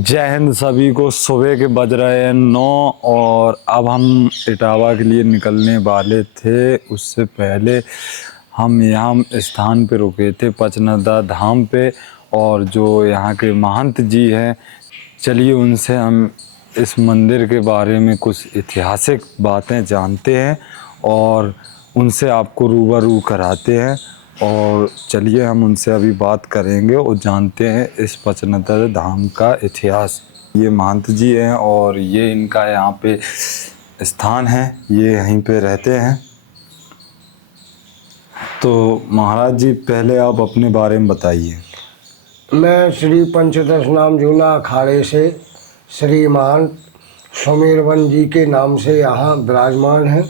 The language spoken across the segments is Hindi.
जय हिंद सभी को। सुबह के बज रहे हैं 9 और अब हम इटावा के लिए निकलने वाले थे। उससे पहले हम यहाँ स्थान पे रुके थे पचनदा धाम पे, और जो यहाँ के महंत जी हैं, चलिए उनसे हम इस मंदिर के बारे में कुछ ऐतिहासिक बातें जानते हैं और उनसे आपको रूबरू कराते हैं। और चलिए हम उनसे अभी बात करेंगे और जानते हैं इस पचनदा धाम का इतिहास। ये महंत जी हैं और ये इनका यहाँ पे स्थान है, ये यहीं पे रहते हैं। तो महाराज जी, पहले आप अपने बारे में बताइए। मैं श्री पंचदश नाम जूना अखाड़े से श्री महंत सुमेरवन जी के नाम से यहाँ विराजमान हैं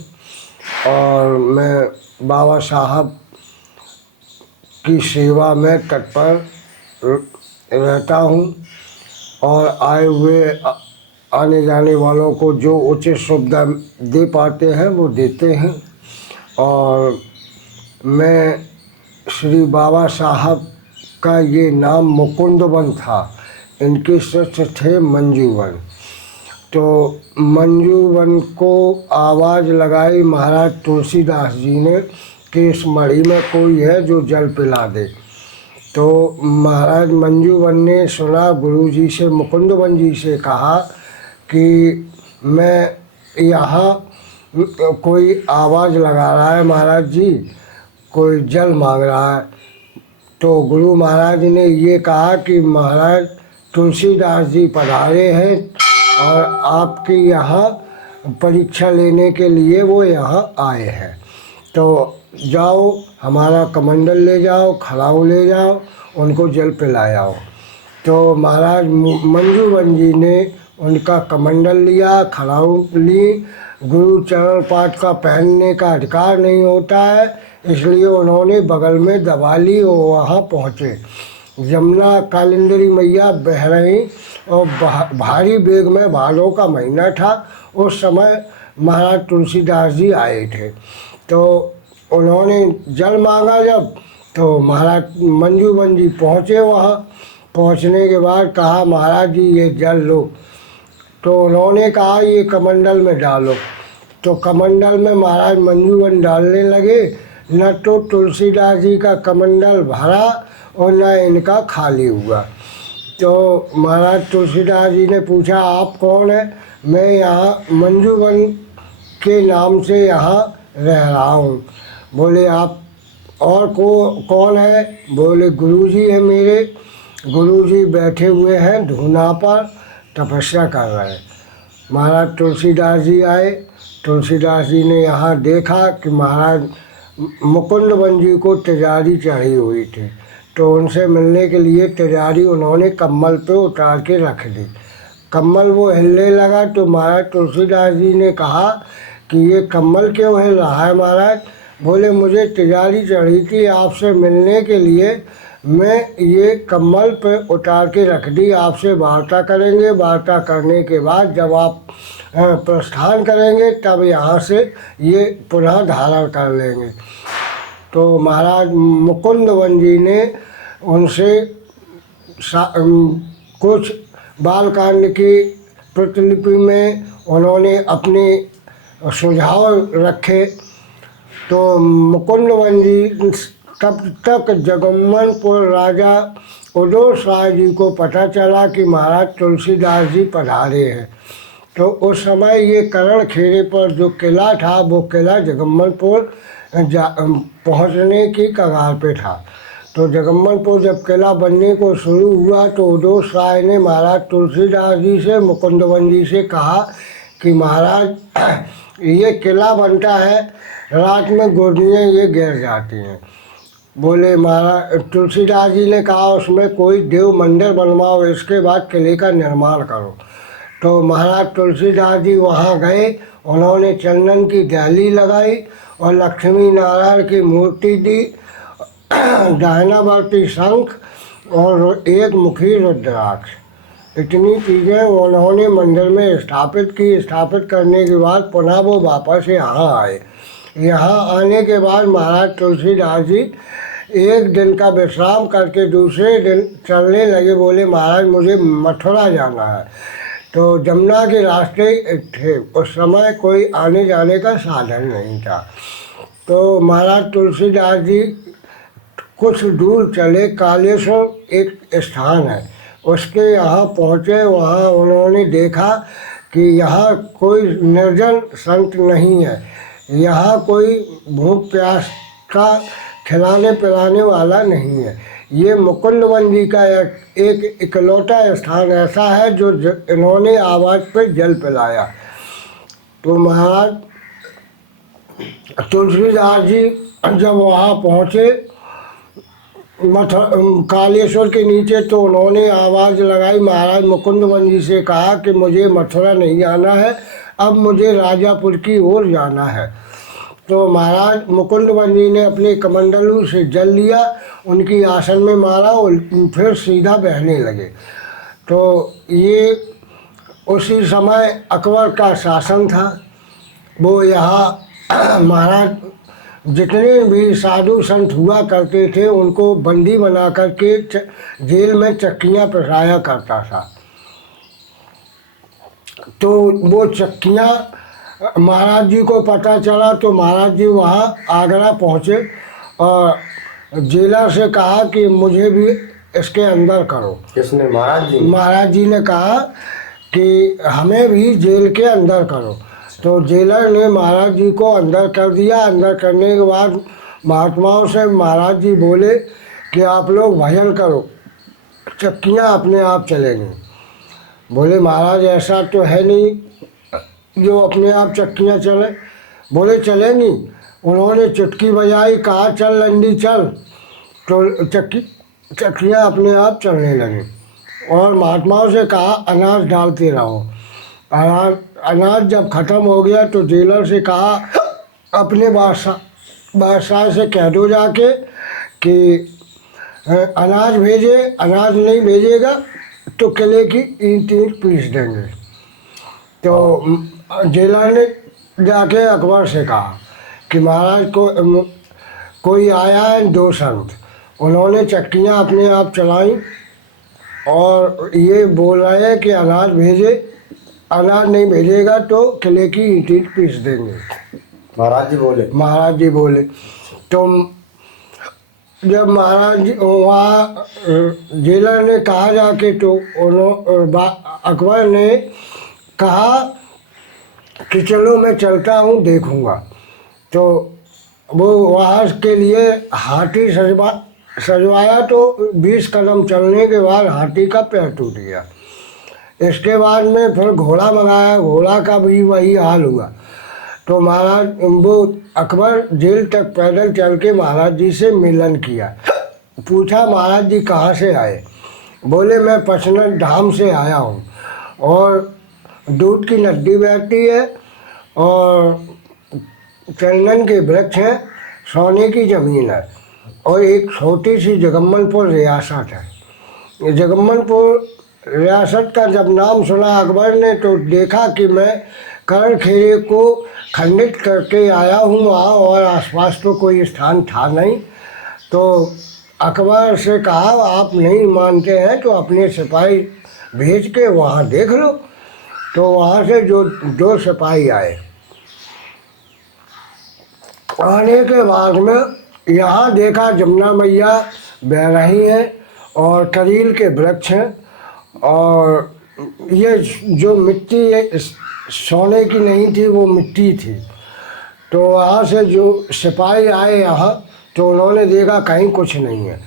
और मैं बाबा साहब की सेवा में तत्पर रहता हूँ और आए हुए आने जाने वालों को जो उचित सुविधा दे पाते हैं वो देते हैं। और मैं श्री बाबा साहब का ये नाम मुकुंदवन था, इनके शिष्य थे मंजूवन। तो मंजूवन को आवाज़ लगाई महाराज तुलसीदास जी ने कि इस मढ़ी में कोई है जो जल पिला दे। तो महाराज मंजूवन ने सुना, गुरुजी से मुकुंदवन जी से कहा कि मैं यहाँ कोई आवाज़ लगा रहा है महाराज जी, कोई जल मांग रहा है। तो गुरु महाराज ने ये कहा कि महाराज तुलसीदास जी पधारे हैं और आपके यहाँ परीक्षा लेने के लिए वो यहाँ आए हैं, तो जाओ हमारा कमंडल ले जाओ, खड़ाऊ ले जाओ, उनको जल पिलाओ। तो महाराज मंजूवन जी ने उनका कमंडल लिया, खड़ाऊ ली। गुरु चरण पाठ का पहनने का अधिकार नहीं होता है, इसलिए उन्होंने बगल में दबा ली और वहाँ पहुँचे। यमुना कालिंदरी मैया बह रही और भारी बेग में भादों का महीना था। उस समय महाराज तुलसीदास जी आए थे, तो उन्होंने जल मांगा जब, तो महाराज मंजूवन जी पहुँचे। वहाँ पहुँचने के बाद कहा महाराज जी ये जल लो। तो उन्होंने कहा ये कमंडल में डालो। तो कमंडल में महाराज मंजूवन डालने लगे। न तो तुलसीदास जी का कमंडल भरा और न इनका खाली हुआ। तो महाराज तुलसीदास जी ने पूछा आप कौन है? मैं यहाँ मंजूवन के नाम से यहाँ रह रहा हूँ। बोले आप और कौन है? बोले गुरुजी है मेरे। गुरुजी बैठे हुए हैं धूना पर, तपस्या कर रहे हैं। महाराज तुलसीदास जी आए। तुलसीदास जी ने यहाँ देखा कि महाराज मुकुंदवन जी को तैयारी चढ़ी हुई थी, तो उनसे मिलने के लिए तैयारी उन्होंने कम्बल पे उतार के रख दी। कम्बल वो हिलने लगा तो महाराज तुलसीदास जी ने कहा कि ये कम्बल क्यों हिल रहा है महाराज? बोले मुझे तैयारी चढ़ी थी आपसे मिलने के लिए, मैं ये कम्बल पे उतार के रख दी। आपसे वार्ता करेंगे, वार्ता करने के बाद जब आप प्रस्थान करेंगे तब यहाँ से ये पुनः धारण कर लेंगे। तो महाराज मुकुंदवन जी ने उनसे कुछ बालकांड की प्रतिलिपि में उन्होंने अपने सुझाव रखे। तो मुकुंदवन जी तब तक जगम्मनपुर राजा उदोस राय जी को पता चला कि महाराज तुलसीदास जी पधारे हैं। तो उस समय ये करण खेड़े पर जो किला था वो किला जगम्मनपुर पहुंचने की कगार पे था। तो जगम्मनपुर जब किला बनने को शुरू हुआ तो उदोस राय ने महाराज तुलसीदास जी से मुकुंदवन जी से कहा कि महाराज ये किला बनता है, रात में गोलियाँ ये गिर जाती हैं। बोले महाराज तुलसीदास जी ने कहा उसमें कोई देव मंदिर बनवाओ, इसके बाद किले का निर्माण करो। तो महाराज तुलसीदास जी वहाँ गए, उन्होंने चंदन की डाली लगाई और लक्ष्मी नारायण की मूर्ति दी, दाहिनावर्ती शंख और एक मुखी रुद्राक्ष, इतनी चीज़ें उन्होंने मंदिर में स्थापित की। स्थापित करने के बाद पुनः वो वापस यहाँ आए। यहाँ आने के बाद महाराज तुलसीदास जी एक दिन का विश्राम करके दूसरे दिन चलने लगे। बोले महाराज मुझे मथुरा जाना है। तो जमुना के रास्ते थे, उस समय कोई आने जाने का साधन नहीं था। तो महाराज तुलसीदास जी कुछ दूर चले, कालेश्वर एक स्थान है, उसके यहाँ पहुँचे। वहाँ उन्होंने देखा कि यहाँ कोई निर्जन संत नहीं है, यहाँ कोई भूख प्यास का खिलाने पिलाने वाला नहीं है। ये मुकुंदवन जी का एक इकलौता स्थान ऐसा है जो इन्होंने आवाज़ पे जल पिलाया। तो महाराज तुलसीदास जी जब वहाँ पहुँचे कालेश्वर के नीचे, तो उन्होंने आवाज़ लगाई। महाराज मुकुंदवन जी से कहा कि मुझे मथुरा नहीं जाना है, अब मुझे राजापुर की ओर जाना है। तो महाराज मुकुंदवन जी ने अपने कमंडलू से जल लिया, उनकी आसन में मारा और फिर सीधा बहने लगे। तो ये उसी समय अकबर का शासन था। वो यहाँ महाराज जितने भी साधु संत हुआ करते थे उनको बंदी बना करके जेल में चक्कियाँ पिसाया करता था। तो वो चक्कियाँ महाराज जी को पता चला, तो महाराज जी वहाँ आगरा पहुँचे और जेलर से कहा कि मुझे भी इसके अंदर करो। किसने? महाराज जी। महाराज जी ने कहा कि हमें भी जेल के अंदर करो। तो जेलर ने महाराज जी को अंदर कर दिया। अंदर करने के बाद महात्माओं से महाराज जी बोले कि आप लोग भजन करो, चक्कियाँ अपने आप चलेंगी। बोले महाराज ऐसा तो है नहीं जो अपने आप चक्कियाँ चले। बोले चलेंगी। उन्होंने चुटकी बजाई, कहा चल लंडी चल, तो चक्कियाँ अपने आप चलने लगी। और महात्माओं से कहा अनाज डालते रहो। अनाज जब ख़त्म हो गया तो जेलर से कहा अपने बादशाह से कह दो जाके कि अनाज भेजे, अनाज नहीं भेजेगा तो किले की ईंट पीस देंगे। तो जेलर ने जाके अकबर से कहा कि महाराज को कोई आया है, दो संत, उन्होंने चक्कियाँ अपने आप चलाई और ये बोल रहे हैं कि अनाज भेजे, अनाज नहीं भेजेगा तो किले की ईंट पीस देंगे। महाराज जी बोले? महाराज जी बोले। तो जब महाराज जी वहाँ जेलर ने कहा जाके, तो अकबर ने कहा कि चलो मैं चलता हूँ देखूँगा। तो वो वहाँ के लिए हाथी सजवाया। तो 20 कदम चलने के बाद हाथी का पैर टूट गया। इसके बाद में फिर घोड़ा मंगाया, घोड़ा का भी वही हाल हुआ। तो महाराज वो अकबर जेल तक पैदल चल के महाराज जी से मिलन किया। पूछा महाराज जी कहाँ से आए? बोले मैं पचनट धाम से आया हूँ और दूध की नदी बहती है और चंदन के वृक्ष हैं, सोने की ज़मीन है और एक छोटी सी जगम्मनपुर रियासत है। जगम्मनपुर रियासत का जब नाम सुना अकबर ने, तो देखा कि मैं करण खेरे को खंडित करके आया हूँ वहाँ और आसपास तो कोई स्थान था नहीं। तो अकबर से कहा आप नहीं मानते हैं तो अपने सिपाही भेज के वहाँ देख लो। तो वहाँ से जो 2 सिपाही आए, आने के बाद में यहाँ देखा जमुना मैया बह रही हैं और करील के वृक्ष हैं और ये जो मिट्टी सोने की नहीं थी वो मिट्टी थी। तो वहाँ से जो सिपाही आए यहाँ, तो उन्होंने देखा कहीं कुछ नहीं है।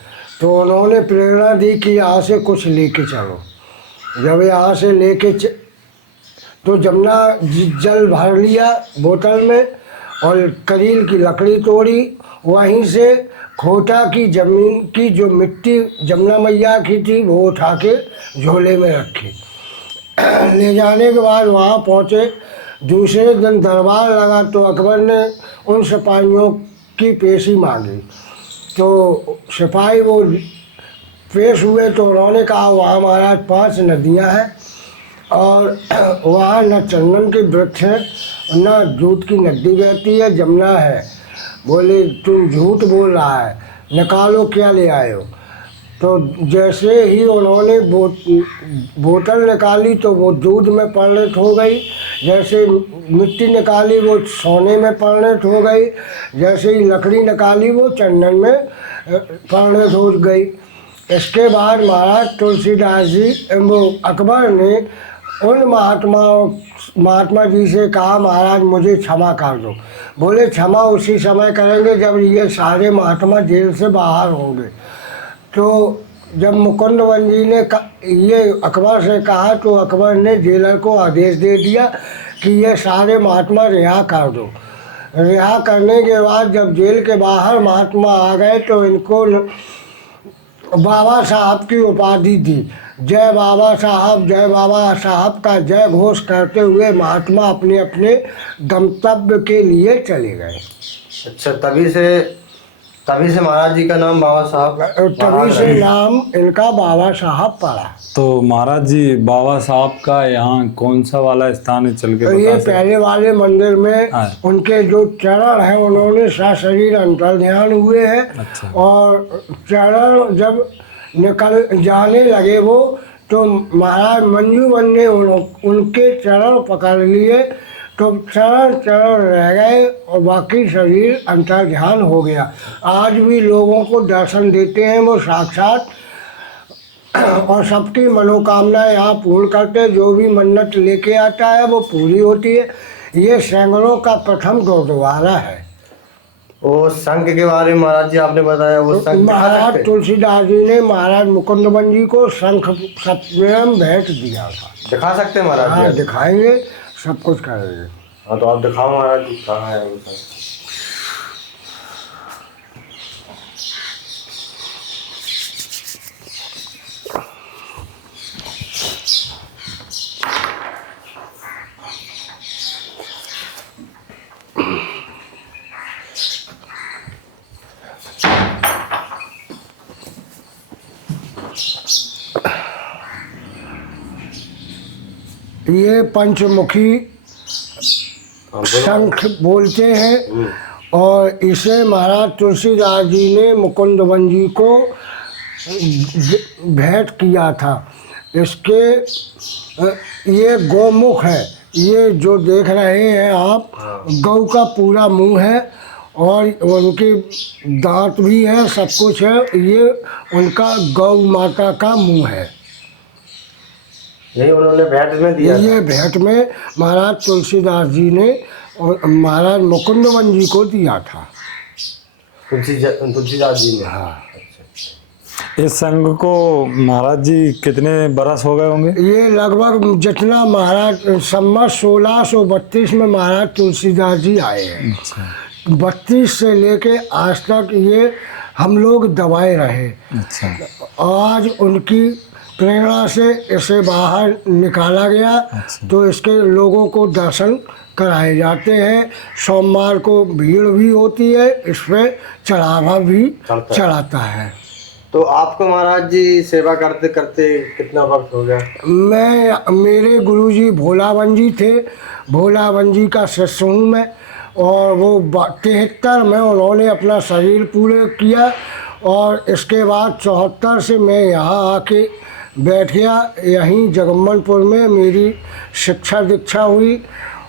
तो उन्होंने प्रेरणा दी कि यहाँ से कुछ लेके चलो। जब यहाँ से लेके तो जमुना जल भर लिया बोतल में और करील की लकड़ी तोड़ी, वहीं से खोटा की ज़मीन की जो मिट्टी जमुना मैया की थी वो उठा के झोले में रखी। ले जाने के बाद वहाँ पहुँचे। दूसरे दिन दरबार लगा तो अकबर ने उन सिपाहियों की पेशी मांगी। तो सिपाही वो पेश हुए तो उन्होंने कहा वहाँ महाराज 5 नदियाँ हैं और वहाँ न चंदन के वृक्ष हैं न दूध की नदी बहती है, जमुना है। बोले तुम झूठ बोल रहा है, निकालो क्या ले आए हो। तो जैसे ही उन्होंने बोतल निकाली तो वो दूध में परिणत हो गई, जैसे मिट्टी निकाली वो सोने में परिणत हो गई, जैसे ही लकड़ी निकाली वो चंदन में परिणत हो गई। इसके बाद महाराज तुलसीदास जी वो अकबर ने उन महात्मा जी से कहा, महाराज मुझे क्षमा कर दो। बोले क्षमा उसी समय करेंगे जब ये सारे महात्मा जेल से बाहर होंगे। तो जब मुकुंदवन जी ने ये अकबर से कहा तो अकबर ने जेलर को आदेश दे दिया कि ये सारे महात्मा रिहा कर दो। रिहा करने के बाद जब जेल के बाहर महात्मा आ गए तो इनको बाबा साहब की उपाधि दी। जय बाबा साहब का जय घोष करते हुए महात्मा अपने अपने गंतव्य के लिए चले गए। अच्छा, तभी से महाराज जी का नाम बाबा साहब, तभी से नाम इनका बाबा साहब पड़ा। तो महाराज जी बाबा साहब का यहाँ कौन सा वाला स्थान है, चल के ये पहले वाले मंदिर में उनके जो चरण हैं उन्होंने सशरीर अंतर्ध्यान हुए हैं। अच्छा। और चरण जब निकल जाने लगे वो तो महाराज मंजूवन ने उनके चरण पकड़ लिए तो चरण रह गए और बाकी शरीर अंतर्ध्यान हो गया। आज भी लोगों को दर्शन देते हैं वो साक्षात, और सबकी मनोकामना यहाँ पूर्ण करते। जो भी मन्नत लेके आता है वो पूरी होती है। ये सैंगड़ों का प्रथम गुरुद्वारा है। वो शंख के बारे में महाराज जी आपने बताया, वो शंख महाराज तुलसीदास जी ने महाराज मुकुंदवन जी को शंख स्वयं भेंट दिया था। दिखा सकते हैं महाराज जी? हाँ दिखाएंगे, सब कुछ करेंगे। हाँ तो आप दिखाओ महाराज जी, कहाँ है वो शंख? ये पंचमुखी शंख बोलते हैं और इसे महाराज तुलसीदास जी ने मुकुंदवन जी को भेंट किया था। इसके ये गौमुख है, ये जो देख रहे हैं आप, गौ का पूरा मुंह है और उनके दांत भी है, सब कुछ है। ये उनका गौ माता का मुंह है। यही उन्होंने भेंट में दिया? ये भेंट में महाराज तुलसीदास जी ने और महाराज मुकुंदवन जी को दिया था। तुलसीदास जी ने? हाँ। इस संघ को महाराज जी कितने बरस हो गए होंगे? ये लगभग जितना महाराज सम्मत 1632 में महाराज तुलसीदास जी आए हैं। अच्छा। 32 से लेके आज तक ये हम लोग दबाए रहे। अच्छा। आज उनकी प्रेरणा से इसे बाहर निकाला गया। अच्छा। तो इसके लोगों को दर्शन कराए जाते हैं। सोमवार को भीड़ भी होती है, इस पर चढ़ावा भी चढ़ाता है। तो आपको महाराज जी सेवा करते करते कितना वक्त हो गया? मेरे गुरुजी भोलावन जी थे, भोलावन जी का शिष्य हूँ मैं। और वो 73 में उन्होंने अपना शरीर पूरे किया और इसके बाद 74 से मैं यहाँ आके बैठ गया। यहीं जगम्मनपुर में मेरी शिक्षा दीक्षा हुई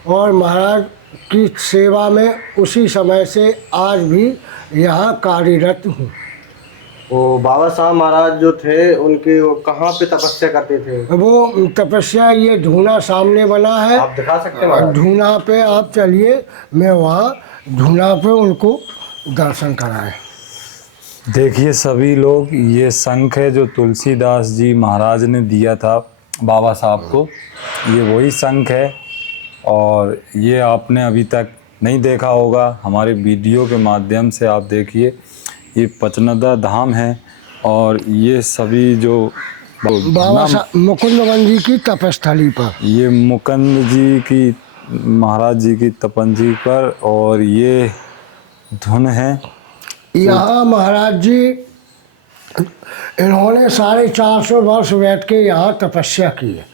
और महाराज की सेवा में उसी समय से आज भी यहाँ कार्यरत हूँ। वो बाबा साहब महाराज जो थे उनके वो कहाँ पे तपस्या करते थे? वो तपस्या ये धूना सामने बना है, आप दिखा सकते हैं? धूना पे आप चलिए, मैं वहाँ धूना पे उनको दर्शन कराए। देखिए सभी लोग, ये शंख है जो तुलसीदास जी महाराज ने दिया था बाबा साहब को। ये वही शंख है और ये आपने अभी तक नहीं देखा होगा, हमारे वीडियो के माध्यम से आप देखिए। ये पचनदा धाम है और ये सभी जो बाबा मुकुंदवन जी की तपस्थली पर, ये मुकुंद जी की महाराज जी की तपंजी पर, और ये धुन है। यहाँ महाराज जी इन्होंने 450 वर्ष बैठ के यहाँ तपस्या की है।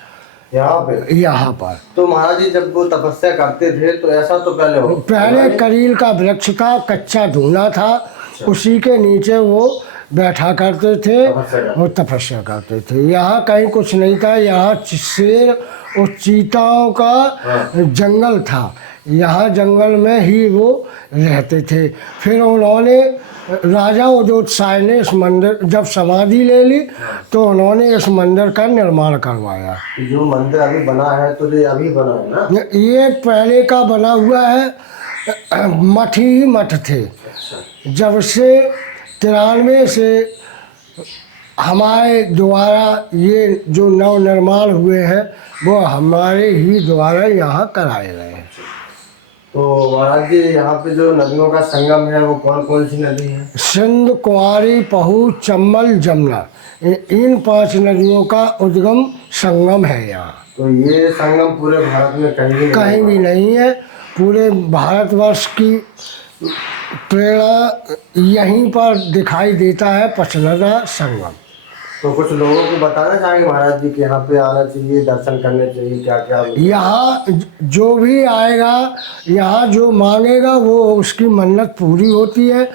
यहाँ पर तो महाराज जी जब वो तपस्या करते थे तो ऐसा तो पहले करील का वृक्ष था, कच्चा धूना था, उसी के नीचे वो बैठा करते थे तपस्या और तपस्या करते थे। यहाँ कहीं कुछ नहीं था, यहाँ शेर और चीताओं का जंगल था, यहाँ जंगल में ही वो रहते थे। फिर उन्होंने राजा उदोत्साह ने इस मंदिर जब समाधि ले ली तो उन्होंने इस मंदिर का निर्माण करवाया। जो मंदिर अभी बना है तो ये अभी बना है ना? ये पहले का बना हुआ है, मठ ही मठ थे। जब से 93 से हमारे द्वारा ये जो नव निर्माण हुए हैं वो हमारे ही द्वारा यहाँ कराए गए हैं। तो महाराज जी यहाँ पे जो नदियों का संगम है वो कौन कौन सी नदी है? सिंध, कुंवारी, पहू, चंबल, जमुना, इन 5 नदियों का उद्गम संगम है यहाँ। तो ये संगम पूरे भारत में कहीं भी नहीं है। पूरे भारतवर्ष की प्रेरणा यहीं पर दिखाई देता है, पचनदा संगम। तो कुछ लोगों को बताना चाहेंगे महाराज जी कि यहाँ पे आना चाहिए, दर्शन करने चाहिए, क्या क्या? यहाँ जो भी आएगा, यहाँ जो मांगेगा वो उसकी मन्नत पूरी होती है।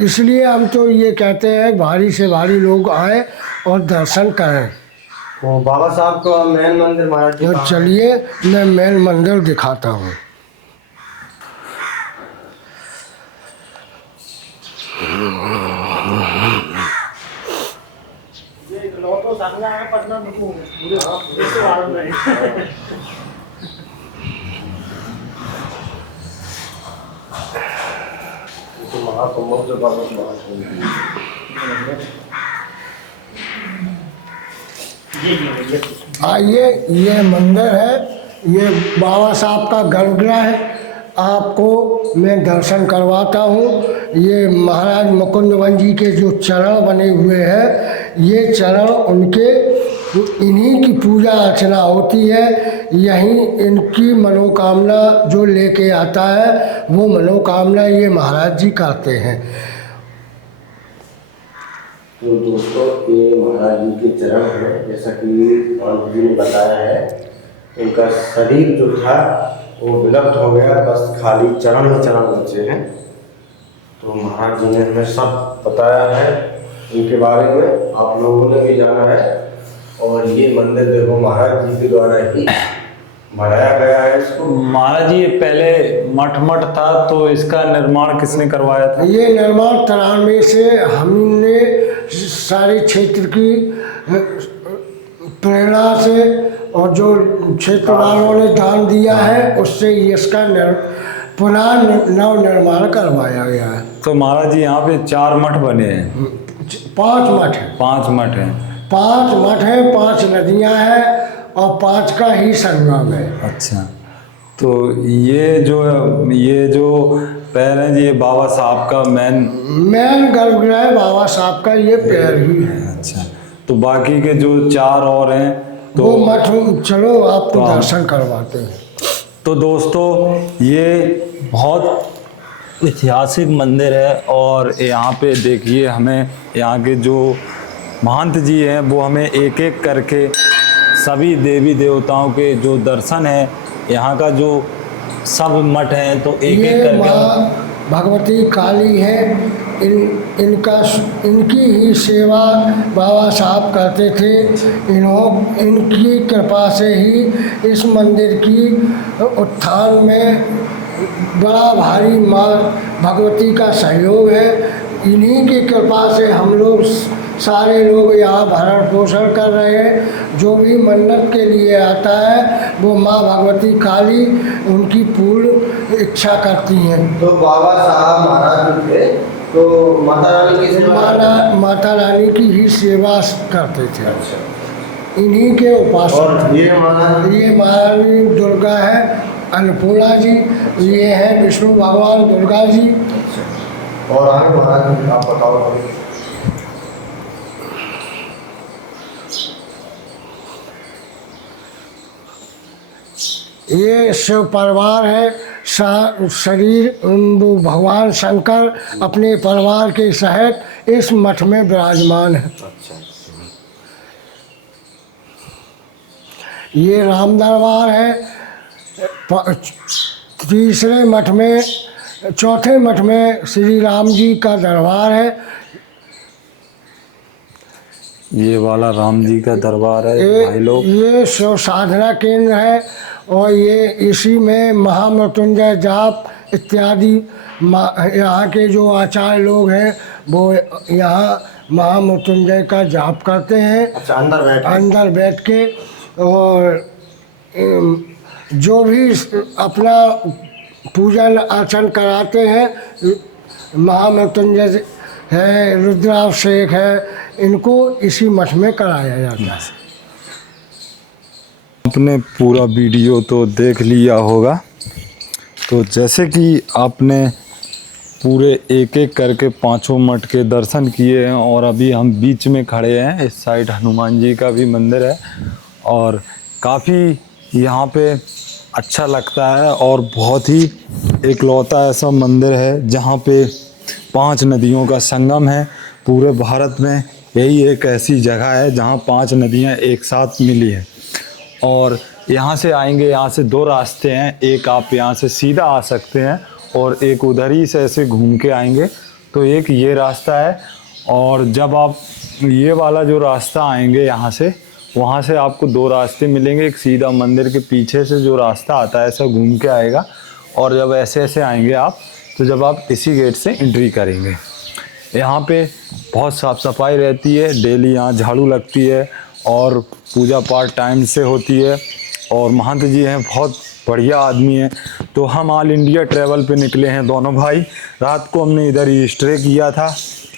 इसलिए हम तो ये कहते हैं भारी से भारी लोग आए और दर्शन करें। तो बाबा साहब का मेन मंदिर महाराज जी तो कहाँ है? चलिए मैं मेन मंदिर दिखाता हूँ। आइए, ये मंदिर है, ये बाबा साहब का गर्भगृह है। आपको मैं दर्शन करवाता हूँ। ये महाराज मुकुंदवन जी के जो चरण बने हुए हैं, ये चरण उनके, इन्हीं की पूजा अर्चना होती है। यहीं इनकी मनोकामना जो लेके आता है वो मनोकामना ये महाराज जी करते हैं। तो दोस्तों ये महाराज जी के चरण हैं, जैसा कि महाराज जी ने बताया है। इनका शरीर जो था वो विलुप्त हो गया, बस खाली चरण ही चरण बचे हैं। तो महाराज जी ने हमें सब बताया है इनके बारे में, आप लोगों ने भी जाना है। और ये मंदिर देखो महाराज जी के द्वारा ही बनाया गया है इसको। महाराज जी ये पहले मठ था तो इसका निर्माण किसने करवाया था? ये निर्माण 93 से हमने सारे क्षेत्र की प्रेरणा से और जो क्षेत्र वालों ने दान दिया है उससे इसका पुनः नव निर्माण करवाया गया है। तो महाराज जी यहाँ पे 4 मठ बने हैं? 5 मठ है। 5 मठ हैं। 5 मठ है, 5 नदियाँ हैं और 5 का ही संगम है। अच्छा, तो ये जो पैर है ये बाबा साहब का मेन गर्भगृह बाबा साहब का ये पैर ही है। अच्छा, तो बाकी के जो 4 और हैं तो वो मठ चलो आपको तो दर्शन करवाते हैं। तो दोस्तों ये बहुत ऐतिहासिक मंदिर है और यहाँ पे देखिए हमें यहाँ के जो महंत जी हैं वो हमें एक एक करके सभी देवी देवताओं के जो दर्शन है, यहाँ का जो सब मठ हैं तो एक एक ये करके माँ भगवती काली है, इनकी ही सेवा बाबा साहब करते थे। इनकी कृपा से ही इस मंदिर की उत्थान में बड़ा भारी माँ भगवती का सहयोग है। इन्हीं की कृपा से हम लोग सारे लोग यहाँ भरण पोषण कर रहे हैं। जो भी मन्नत के लिए आता है वो माँ भगवती काली उनकी पूर्ण इच्छा करती हैं। तो बाबा साहब महाराज जी थे तो माता रानी की सेवा माता रानी की ही सेवा करते थे। अच्छा। इन्हीं के उपासक। और ये महाराज ये महारानी दुर्गा है, अन्नपूर्णा जी, ये है विष्णु भगवान दुर्गा जी। और आगे महाराज आप बताओ। ये शिव परिवार है। शरीर भगवान शंकर अपने परिवार के सहित इस मठ में विराजमान है। ये राम दरबार है। तीसरे मठ में चौथे मठ में श्री राम जी का दरबार है। ये वाला राम जी का दरबार है भाई लोग। ये शिव साधना केंद्र है और ये इसी में महामृत्युंजय जाप इत्यादि यहाँ के जो आचार्य लोग हैं वो यहाँ महामृत्युंजय का जाप करते हैं। अच्छा, अंदर बैठ के। और जो भी अपना पूजन अर्चन कराते हैं, महामृत्युंजय है, रुद्राभिषेक है, इनको इसी मठ में कराया जाता है। आपने पूरा वीडियो तो देख लिया होगा, तो जैसे कि आपने पूरे एक एक करके पांचों मठ के दर्शन किए हैं और अभी हम बीच में खड़े हैं। इस साइड हनुमान जी का भी मंदिर है और काफ़ी यहाँ पे अच्छा लगता है और बहुत ही इकलौता ऐसा मंदिर है जहाँ पे 5 नदियों का संगम है। पूरे भारत में यही एक ऐसी जगह है जहाँ 5 नदियाँ एक साथ मिली है। और यहाँ से आएंगे, यहाँ से 2 रास्ते हैं, एक आप यहाँ से सीधा आ सकते हैं और एक उधर ही से ऐसे घूम के आएंगे। तो एक ये रास्ता है और जब आप ये वाला जो रास्ता आएंगे यहाँ से, वहाँ से आपको 2 रास्ते मिलेंगे। एक सीधा मंदिर के पीछे से जो रास्ता आता है ऐसा घूम के आएगा और जब ऐसे ऐसे आएंगे आप, तो जब आप इसी गेट से एंट्री करेंगे। यहाँ पे बहुत साफ़ सफाई रहती है, डेली यहाँ झाड़ू लगती है और पूजा पाठ टाइम से होती है और महंत जी हैं, बहुत बढ़िया आदमी हैं। तो हम ऑल इंडिया ट्रैवल पे निकले हैं दोनों भाई। रात को हमने इधर ही स्टे किया था।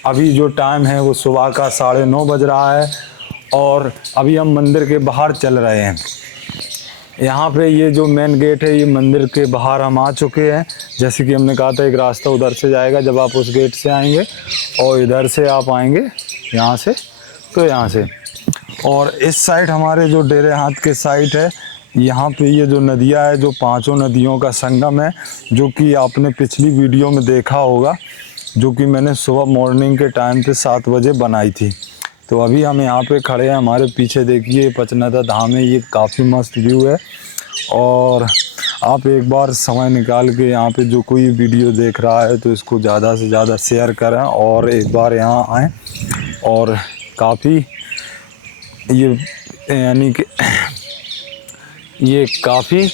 अभी जो टाइम है वो सुबह का 9:30 बज रहा है और अभी हम मंदिर के बाहर चल रहे हैं। यहाँ पे ये जो मेन गेट है, ये मंदिर के बाहर हम आ चुके हैं। जैसे कि हमने कहा था एक रास्ता उधर से जाएगा, जब आप उस गेट से आएंगे और इधर से आप आएंगे यहाँ से, तो यहाँ से। और इस साइड हमारे जो डेरे हाथ के साइड है, यहाँ पे ये जो नदियाँ है, जो 5 नदियों का संगम है, जो कि आपने पिछली वीडियो में देखा होगा, जो कि मैंने सुबह मॉर्निंग के टाइम पे 7 बजे बनाई थी। तो अभी हम यहाँ पे खड़े हैं, हमारे पीछे देखिए पचनादा धाम है, ये काफ़ी मस्त व्यू है। और आप एक बार समय निकाल के यहाँ पे जो कोई वीडियो देख रहा है तो इसको ज़्यादा से ज़्यादा शेयर करें और एक बार यहाँ आएँ। और काफ़ी ये यानी कि ये काफ़ी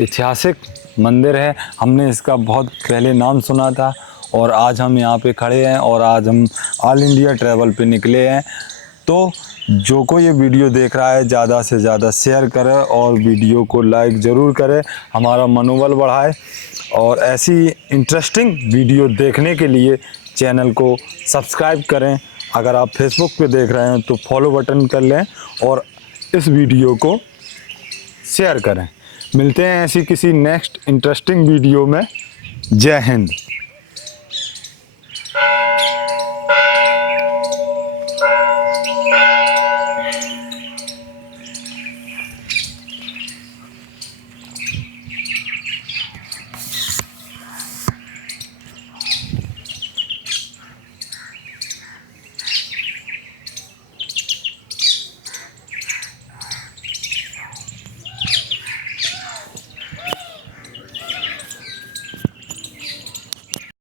ऐतिहासिक मंदिर है। हमने इसका बहुत पहले नाम सुना था और आज हम यहाँ पे खड़े हैं और आज हम ऑल इंडिया ट्रैवल पे निकले हैं। तो जो कोई ये वीडियो देख रहा है ज़्यादा से ज़्यादा शेयर करें और वीडियो को लाइक ज़रूर करें, हमारा मनोबल बढ़ाए। और ऐसी इंटरेस्टिंग वीडियो देखने के लिए चैनल को सब्सक्राइब करें। अगर आप फेसबुक पे देख रहे हैं तो फॉलो बटन कर लें और इस वीडियो को शेयर करें। मिलते हैं ऐसी किसी नेक्स्ट इंटरेस्टिंग वीडियो में। जय हिंद।